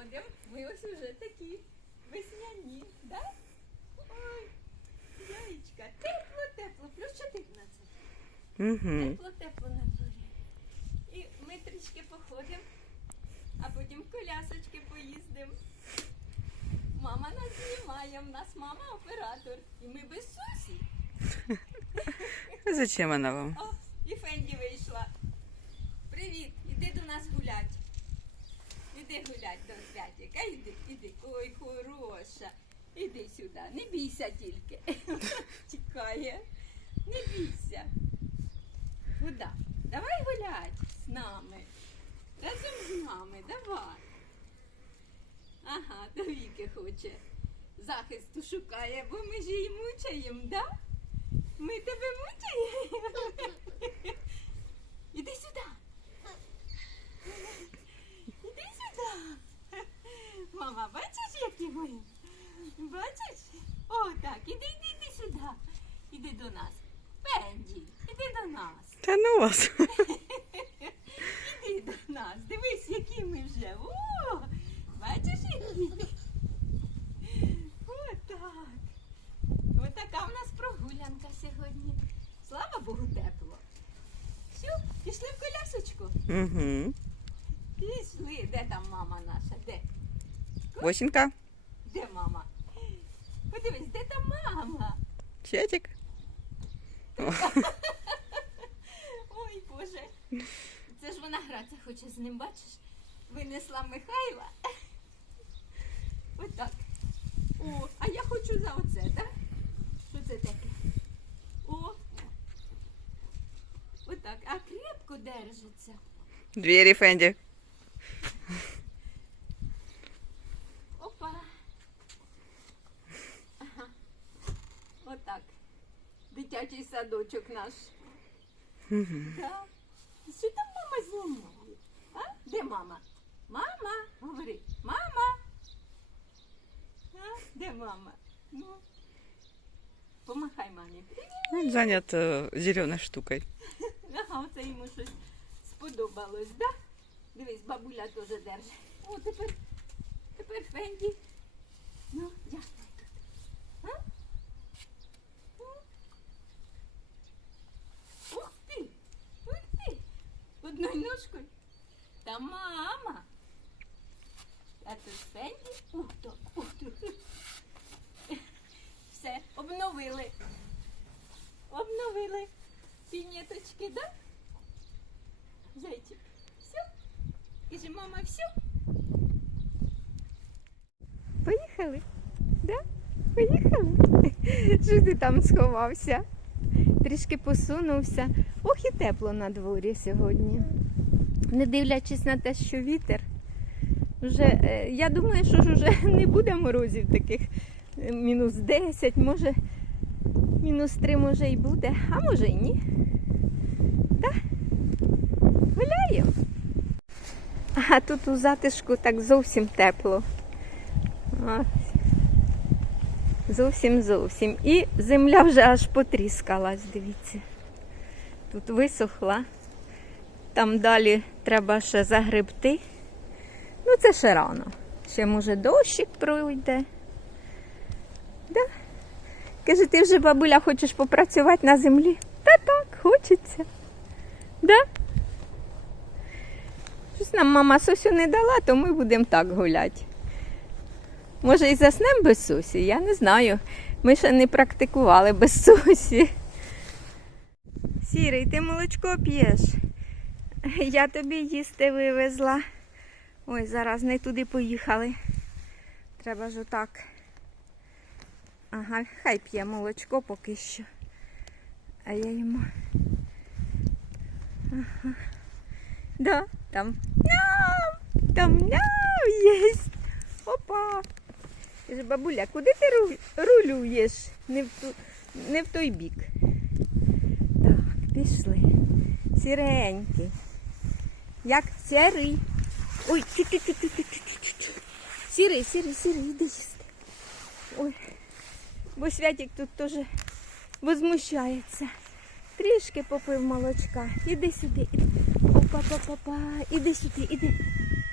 походимо. Ми ось уже такі весняні, да? Ой, яєчка, тепло, тепло, плюс 14. Угу. Тепло, тепло на дворі. І ми трішки походимо, а потім колясочки поїздимо. Мама нас знімає, в нас мама оператор. І ми без сусі. Зачем вона вам? О, і Фенді вийшла. Привіт, іди до нас гулять. Іди гулять до святіка, іди, іди. Ой, хороша. Іди сюди, не бійся тільки. Тікає. Не бійся. Куди? Давай гулять з нами. Разом з нами, давай. Ага, до віки хоче. Захисту шукає, бо ми ж її мучаємо, да? Ми тебе мучаємо. Іди сюди. Іди сюди. Мама, бачиш, які ми? Бачиш? О, так, іди, іди, іди сюди. Іди до нас. Пенді, іди до нас. Та ну вас. Іди до нас. Дивись, які ми вже. О, бачиш, які? Отак. Отака в нас прогулянка сьогодні. Слава Богу, тепло. Все, пішли в колясочку. Угу. Пішли. Де там мама наша? Де? Босінка, Де мама? Подивись, де там мама? Чатик. Ой, Боже. Це ж вона гратися хоче з ним, бачиш? Винесла Михайла. Отак. О, а я хочу за оце, так? Що це таке? О. Отак. А крепко держиться. Двері Фенді. Опа. Ага. Отак. Дитячий садочок наш. Угу. Да. Що там мама знімає? А? Де мама? Мама, говори, мама. А? Де мама? Ну. Помахай мамі. Он занят э, зеленой штукой. Ага, оце йому щось сподобалось, да? Дивись, бабуля теж держить. О, тепер, тепер Фенді. Ну, дякую тут. А? М? Ух ти! Ух ти! Одною ножкою. Та мама. А то, ух то. Все, обновили. Обновили. Пінеточки, да? Зайчик. Все? Каже, мама, все? Поїхали? Да? Поїхали? Що ти там сховався? Трішки посунувся. Ох і тепло на дворі сьогодні. Не дивлячись на те, що вітер. Вже, е, я думаю, що ж вже не буде морозів таких е, мінус 10, може мінус 3 може і буде, а може і ні. Так? Гуляємо. А тут у затишку так зовсім тепло. Зовсім зовсім. І земля вже аж потріскалась, дивіться. Тут висохла. Там далі треба ще загребти. Ну, це ще рано. Ще, може, дощик пройде. Да? Каже, ти вже, бабуля, хочеш попрацювати на землі? Та так, хочеться. Да? Щось нам мама сосю не дала, то ми будемо так гуляти. Може, і заснемо без сусі, я не знаю. Ми ще не практикували без сусі. Сірий, ти молочко п'єш. Я тобі їсти вивезла. Ой, зараз не туди поїхали. Треба ж отак. Ага, хай п'є молочко поки що. А я йому. Ага. Да, там мяу, там мяу єсть. Опа. Каже, бабуля, куди ти рулюєш? Не в, ту, не в той бік. Так, пішли. Сіренький. Як сірий. Ой, тю тю тю тю тю тю тю Сірий, сірий, сірий, іди їсти. Ой. Бо Святик тут теж возмущається. Трішки попив молочка. Іди сюди. Опа, па, па, па. Іди сюди, іди.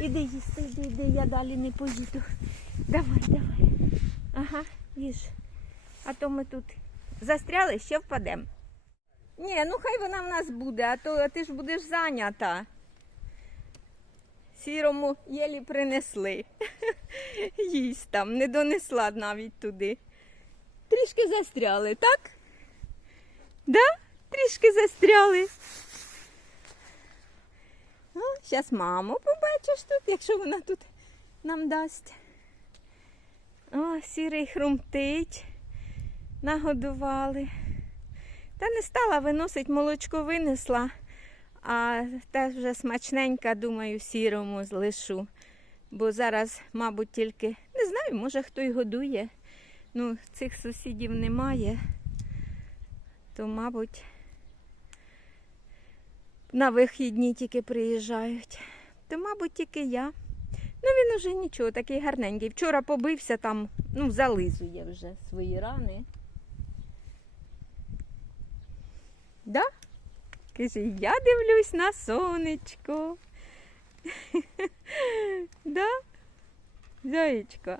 Іди їсти, іди, іди, я далі не поїду. Давай, давай. Ага, їж. А то ми тут застряли, ще впадемо. Ні, ну хай вона в нас буде, а то ти ж будеш зайнята. Сірому єлі принесли. Їсть там, не донесла навіть туди. Трішки застряли, так? Да? Трішки застряли. Зараз маму побачиш тут, якщо вона тут нам дасть. О, сірий хрумтить. Нагодували. Та не стала виносить, молочко винесла, а те вже смачненька, думаю, сірому залишу. Бо зараз, мабуть, тільки не знаю, може хто й годує. Ну, цих сусідів немає. То, мабуть, на вихідні тільки приїжджають. То, мабуть, тільки я. Ну, він уже нічого, такий гарненький. Вчора побився там, ну, зализує вже свої рани. Да? Каже, я дивлюсь на сонечко. да? Зайчка.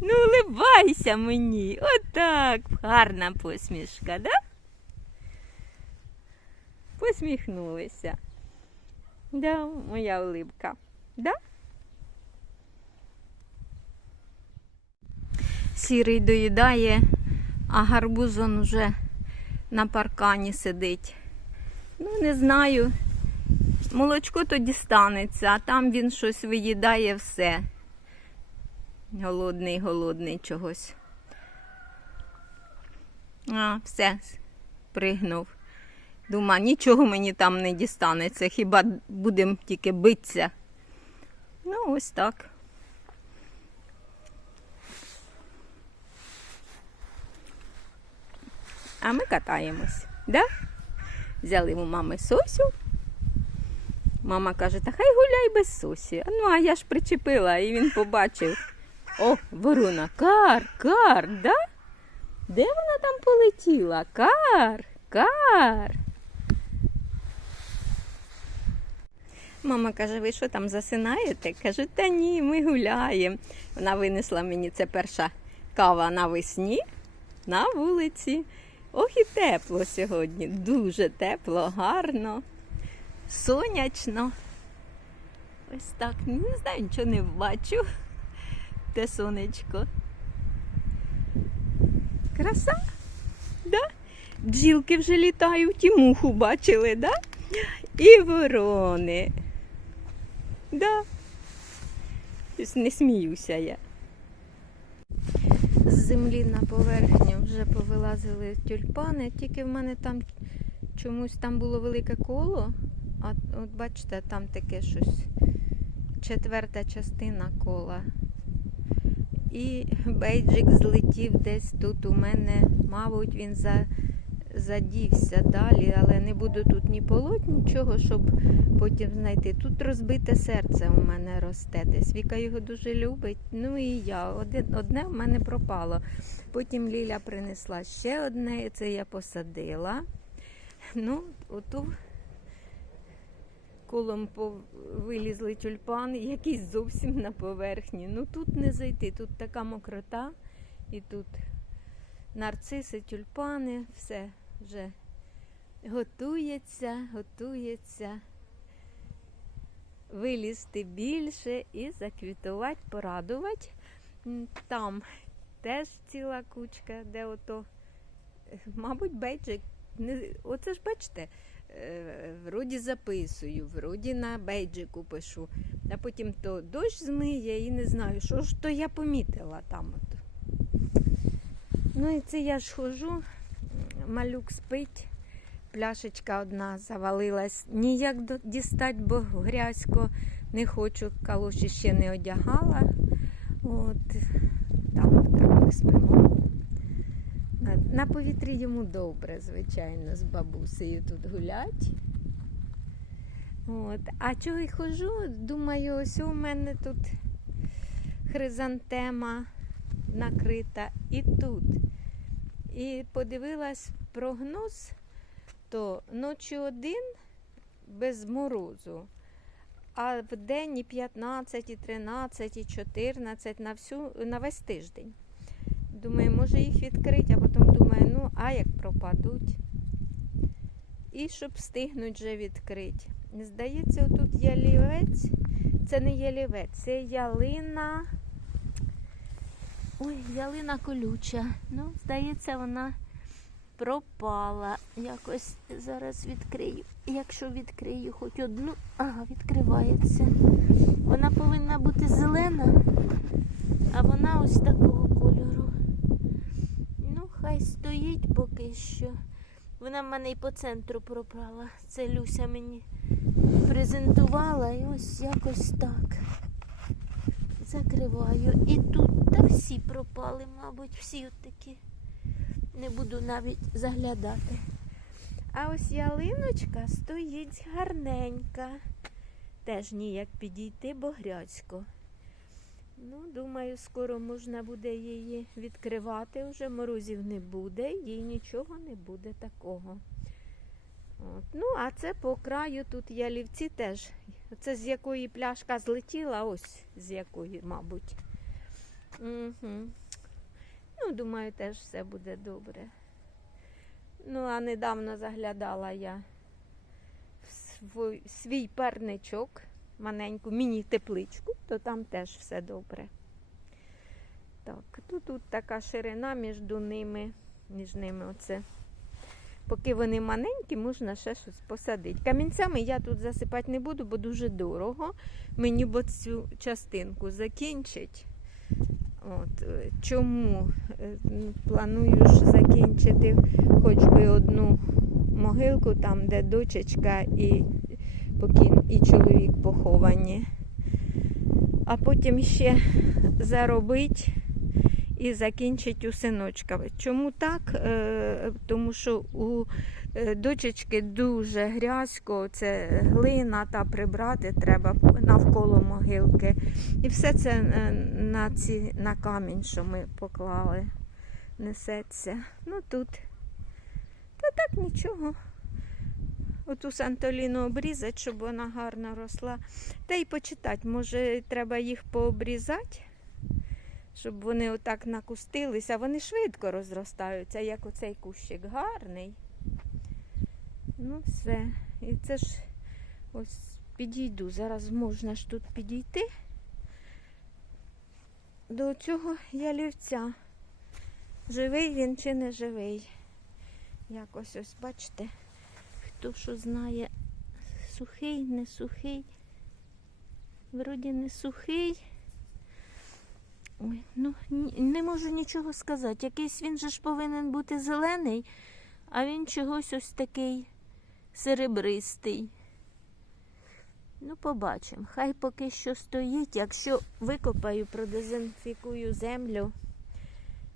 Ну, улибайся мені. Отак. Гарна посмішка, да? Посміхнулися. Да, моя улибка. Да? Сірий доїдає, а гарбуз он вже на паркані сидить. Ну, не знаю. Молочко тоді станеться, а там він щось виїдає все. Голодний, голодний чогось. А, все, пригнув. Дума, нічого мені там не дістанеться, хіба будемо тільки битися. Ну, ось так. А ми катаємось, да? Взяли у мами сосю. Мама каже, та хай гуляй без сосі. Ну, а я ж причепила, і він побачив. О, ворона, кар, кар, да? Де вона там полетіла? Кар, кар. Мама каже, ви що там засинаєте? Кажу, та ні, ми гуляємо. Вона винесла мені це перша кава навесні на вулиці. Ох і тепло сьогодні. Дуже тепло, гарно, сонячно. Ось так. Не знаю, нічого не бачу. Те сонечко. Краса? Да? Бджілки вже літають, і муху бачили, да? І ворони. Да. Не сміюся я. З землі на поверхню вже повилазили тюльпани, тільки в мене там чомусь там було велике коло, а от бачите, там таке щось четверта частина кола. І бейджик злетів десь тут у мене, мабуть, він за, задівся далі, але не буду тут ні полоть, нічого, щоб потім знайти. Тут розбите серце у мене росте. Десь Віка його дуже любить. Ну і я. Одне, в мене пропало. Потім Ліля принесла ще одне, і це я посадила. Ну, оту колом вилізли тюльпани, якийсь зовсім на поверхні. Ну тут не зайти, тут така мокрота, і тут нарциси, тюльпани, все вже готується, готується вилізти більше і заквітувати, порадувати. Там теж ціла кучка, де ото, е, мабуть, бейджик. Оце ж бачите, е, вроді записую, вроді на бейджику пишу, а потім то дощ змиє і не знаю, що ж то я помітила там. Ну і це я ж хожу, малюк спить, пляшечка одна завалилась. Ніяк дістать, бо грязько не хочу, калоші ще не одягала. От там так ми спимо. На, на повітрі йому добре, звичайно, з бабусею тут гулять. От. А чого й хожу? Думаю, ось у мене тут хризантема накрита і тут. І подивилась прогноз, то ночі один без морозу, а в день і 15, і 13, і 14 на, всю, на весь тиждень. Думаю, може їх відкрити, а потім думаю, ну, а як пропадуть. І щоб встигнуть вже відкрити. Здається, отут ялівець. Це не ялівець, це ялина. Ой, ялина колюча. Ну, здається, вона пропала. Якось зараз відкрию. Якщо відкрию хоч одну, ага, відкривається. Вона повинна бути зелена, а вона ось такого кольору. Ну, хай стоїть поки що. Вона в мене і по центру пропала. Це Люся мені презентувала і ось якось так. Закриваю. І тут та всі пропали, мабуть, всі такі. Не буду навіть заглядати. А ось ялиночка стоїть гарненька. Теж ніяк підійти, бо грязько. Ну, думаю, скоро можна буде її відкривати вже, морозів не буде, їй нічого не буде такого. От. Ну, а це по краю тут ялівці теж. Це з якої пляшка злетіла, ось з якої, мабуть. Угу. Ну, думаю, теж все буде добре. Ну, а недавно заглядала я в свій, парничок, маленьку міні-тепличку, то там теж все добре. Так, тут, тут така ширина між ними, між ними оце. Поки вони маленькі, можна ще щось посадити. Камінцями я тут засипати не буду, бо дуже дорого. Мені бо цю частинку закінчить. От, е, чому Е, планую ж закінчити хоч би одну могилку, там, де дочечка і, покін... і чоловік поховані. А потім ще заробити і закінчити у синочка. Чому так? Е, Тому що у е, дочечки дуже грязько, це глина та прибрати треба навколо могилки. І все це е, на, ці, на камінь, що ми поклали, несеться. Ну тут. Та так нічого. Оту Сантоліну обрізати, щоб вона гарно росла. Та й почитати, може, треба їх пообрізати, щоб вони отак накустилися. Вони швидко розростаються, як оцей кущик гарний. Ну, все. І це ж ось підійду. Зараз можна ж тут підійти до цього ялівця. Живий він чи не живий. Якось ось бачите, хто що знає, сухий, не сухий. Вроді не сухий. Ну не можу нічого сказати. Якийсь він же ж повинен бути зелений, а він чогось ось такий серебристий. Ну, побачимо. Хай поки що стоїть. Якщо викопаю, продезінфікую землю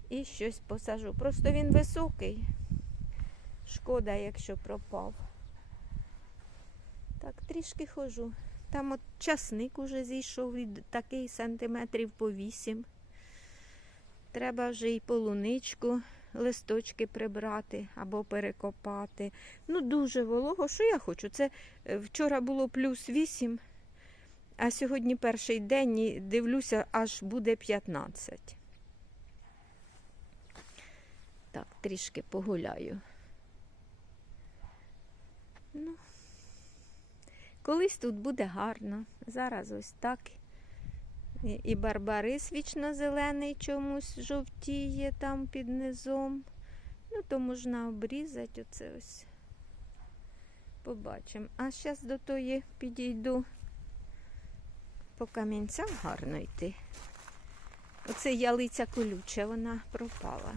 і щось посажу. Просто він високий. Шкода, якщо пропав. Так, трішки хожу. Там от часник уже зійшов від такий сантиметрів по вісім. Треба вже і полуничку, листочки прибрати або перекопати. Ну, дуже волого. Що я хочу? Це е, вчора було плюс 8, а сьогодні перший день і дивлюся, аж буде 15. Так, трішки погуляю. Ну, колись тут буде гарно. Зараз ось так. І, барбарис вічно-зелений чомусь жовтіє там під низом. Ну, то можна обрізати оце ось. Побачимо. А зараз до тої підійду по камінцям гарно йти. Оце ялиця колюча, вона пропала.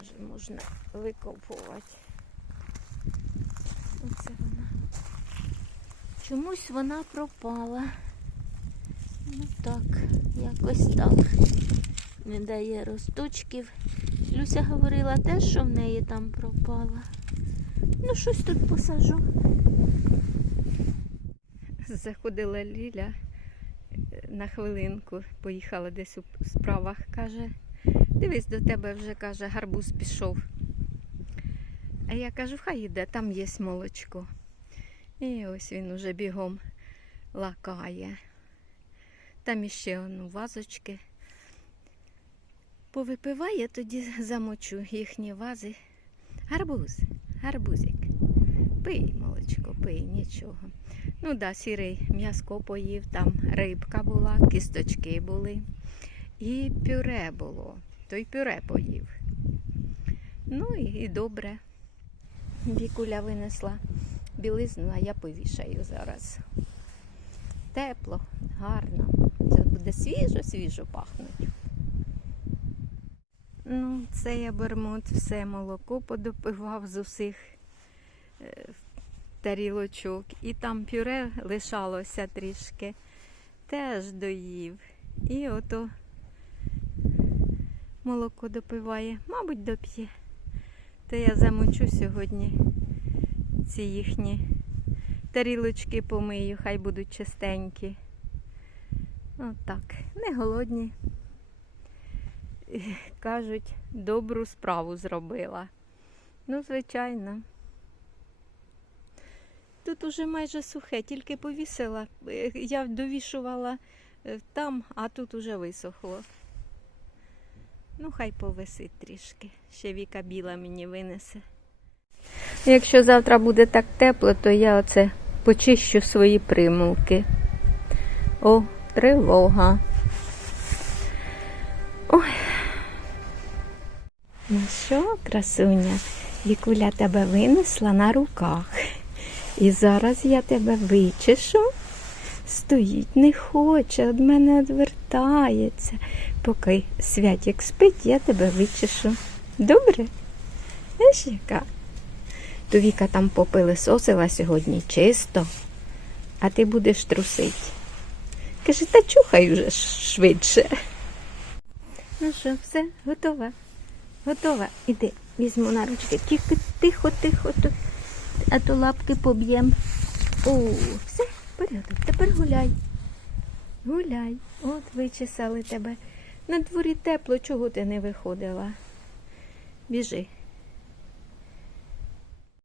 Вже можна викопувати. Оце. Чомусь вона пропала. Ну так, якось так. Не дає росточків. Люся говорила теж, що в неї там пропала. Ну, щось тут посажу. Заходила Ліля е, на хвилинку, поїхала десь у справах, каже, дивись, до тебе вже каже, гарбуз пішов. А я кажу, хай іде, там є молочко. І ось він уже бігом лакає. Там іще он, вазочки. Повипиває, тоді замочу їхні вази. Гарбуз, гарбузик. Пий, молочко, пий, нічого. Ну да, сірий м'яско поїв, там рибка була, кісточки були. І пюре було. Той пюре поїв. Ну і, і добре. Вікуля винесла білизну, а я повішаю зараз. Тепло, гарно. Це буде свіжо-свіжо пахнуть. Ну, це я бермот, все молоко подопивав з усіх е, тарілочок. І там пюре лишалося трішки. Теж доїв. І ото молоко допиває, мабуть, доп'є. То я замочу сьогодні ці їхні тарілочки помию, хай будуть чистенькі. Отак, не голодні. Кажуть, добру справу зробила. Ну, звичайно. Тут уже майже сухе, тільки повісила. Е, Я довішувала е, там, а тут уже висохло. Ну, хай повисить трішки. Ще Віка біла мені винесе. Якщо завтра буде так тепло, то я оце почищу свої примулки. О, тривога. Ой. Ну що, красуня, Вікуля тебе винесла на руках. І зараз я тебе вичешу. Стоїть, не хоче, від мене відвертається. Поки святік спить, я тебе вичешу. Добре? Знаєш, яка? То Віка там попилисосила сьогодні чисто, а ти будеш трусить. Каже, та чухай уже швидше. Ну що, все, готова? Готова. Іди, візьму на ручки. Тільки тихо, тихо, тихо. А то лапки поб'єм. О, все, порядок. Тепер гуляй. Гуляй. От вичесали тебе. На дворі тепло, чого ти не виходила? Біжи.